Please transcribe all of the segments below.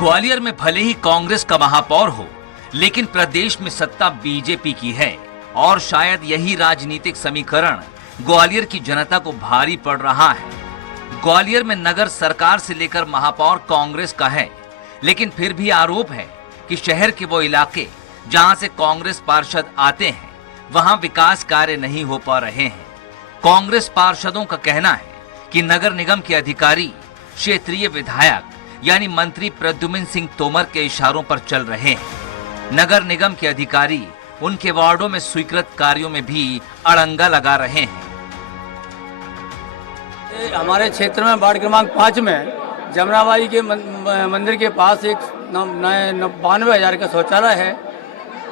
ग्वालियर में भले ही कांग्रेस का महापौर हो, लेकिन प्रदेश में सत्ता बीजेपी की है और शायद यही राजनीतिक समीकरण ग्वालियर की जनता को भारी पड़ रहा है। ग्वालियर में नगर सरकार से लेकर महापौर कांग्रेस का है, लेकिन फिर भी आरोप है कि शहर के वो इलाके जहां से कांग्रेस पार्षद आते हैं, वहां विकास कार्य नहीं हो पा रहे हैं। कांग्रेस पार्षदों का कहना है कि नगर निगम के अधिकारी क्षेत्रीय विधायक यानी मंत्री प्रद्युम्न सिंह तोमर के इशारों पर चल रहे हैं। नगर निगम के अधिकारी उनके वार्डों में स्वीकृत कार्यों में भी अड़ंगा लगा रहे हैं। हमारे क्षेत्र में वार्ड क्रमांक 5 में जमनाबाई के मंदिर के पास एक 92,000 का शौचालय है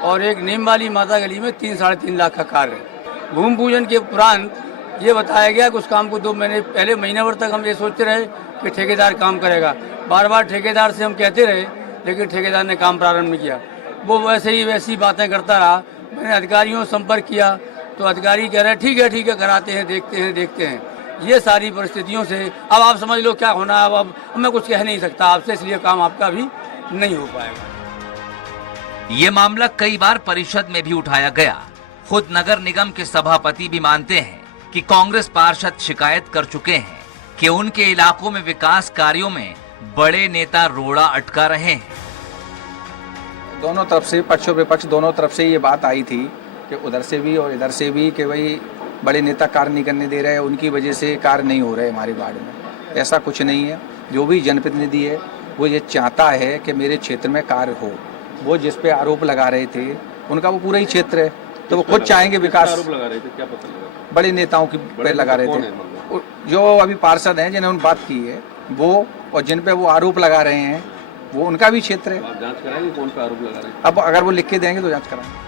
और एक नीमवाली माता गली में 3-3.5 लाख का कार्य है। भूमि पूजन के उपरांत ये बताया गया कि उस काम को 2 महीने पहले महीने भर तक हम ये सोचते रहे कि ठेकेदार काम करेगा। बार बार ठेकेदार से हम कहते रहे, लेकिन ठेकेदार ने काम प्रारंभ नहीं किया। वो वैसी बातें करता रहा। मैंने अधिकारियों से संपर्क किया तो अधिकारी कह रहे ठीक है कराते हैं, देखते हैं। ये सारी परिस्थितियों से अब आप समझ लो क्या होना है। अब मैं कुछ कह नहीं सकता आपसे, इसलिए काम आपका भी नहीं हो पाएगा। ये मामला कई बार परिषद में भी उठाया गया। खुद नगर निगम के सभापति भी मानते हैं कि कांग्रेस पार्षद शिकायत कर चुके हैं कि उनके इलाकों में विकास कार्यों में बड़े नेता रोड़ा अटका रहे हैं। दोनों तरफ से, पक्ष और विपक्ष दोनों तरफ से ये बात आई थी कि उधर से भी और इधर से भी कि भाई बड़े नेता कार्य नहीं करने दे रहे हैं, उनकी वजह से कार्य नहीं हो रहे हमारे वार्ड में। ऐसा कुछ नहीं है। जो भी जनप्रतिनिधि है वो ये चाहता है कि मेरे क्षेत्र में कार्य हो। वो जिस पे आरोप लगा रहे थे उनका वो पूरा ही क्षेत्र है, तो वो खुद चाहेंगे विकास। आरोप लगा रहे थे, क्या पता लगा? बड़े नेताओं की पे लगा रहे थे, जो अभी पार्षद हैं जिन्होंने बात की है वो, और जिन पे वो आरोप लगा रहे हैं वो उनका भी क्षेत्र है। आप जांच कराएंगे कौन पे आरोप लगा रहे हैं? अब अगर वो लिख के देंगे तो जांच कराएंगे।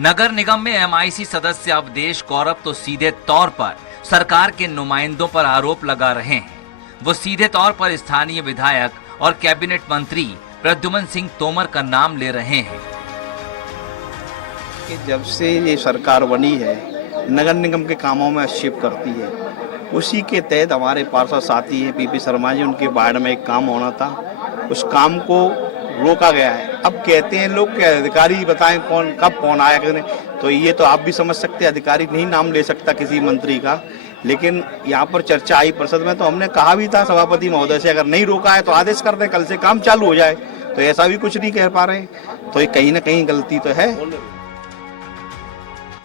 नगर निगम में एमआईसी सदस्य अवधेश गौरव तो सीधे तौर पर सरकार के नुमाइंदों पर आरोप लगा रहे हैं। वो सीधे तौर पर स्थानीय विधायक और कैबिनेट मंत्री प्रद्युम्न सिंह तोमर का नाम ले रहे हैं। कि जब से ये सरकार बनी है, नगर निगम के कामों में हस्तक्षेप करती है। उसी के तहत हमारे पार्षद साथी है पीपी शर्मा जी, उनके वार्ड में एक काम होना था, उस काम को रोका गया है। अब कहते हैं लोग कि अधिकारी बताएं कब कौन आया, तो ये तो आप भी समझ सकते हैं, अधिकारी नहीं नाम ले सकता किसी मंत्री का। लेकिन यहाँ पर चर्चा आई परिषद में, तो हमने कहा भी था सभापति महोदय से, अगर नहीं रोका है तो आदेश कर दें, कल से काम चालू हो जाए। तो ऐसा भी कुछ नहीं कह पा रहे, तो ये कहीं ना कहीं गलती तो है।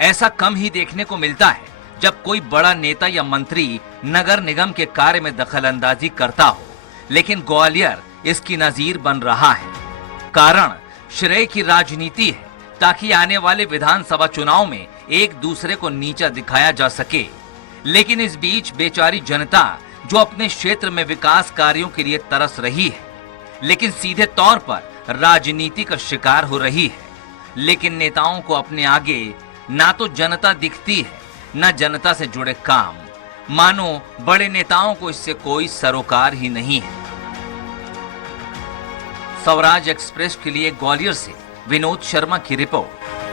ऐसा कम ही देखने को मिलता है जब कोई बड़ा नेता या मंत्री नगर निगम के कार्य में दखलंदाजी करता हो, लेकिन ग्वालियर इसकी नजीर बन रहा है। कारण श्रेय की राजनीति है, ताकि आने वाले विधानसभा चुनाव में एक दूसरे को नीचा दिखाया जा सके। लेकिन इस बीच बेचारी जनता जो अपने क्षेत्र में विकास कार्यों के लिए तरस रही है, लेकिन सीधे तौर पर राजनीति का शिकार हो रही है। लेकिन नेताओं को अपने आगे ना तो जनता दिखती है, न जनता से जुड़े काम। मानो बड़े नेताओं को इससे कोई सरोकार ही नहीं है। स्वराज एक्सप्रेस के लिए ग्वालियर से विनोद शर्मा की रिपोर्ट।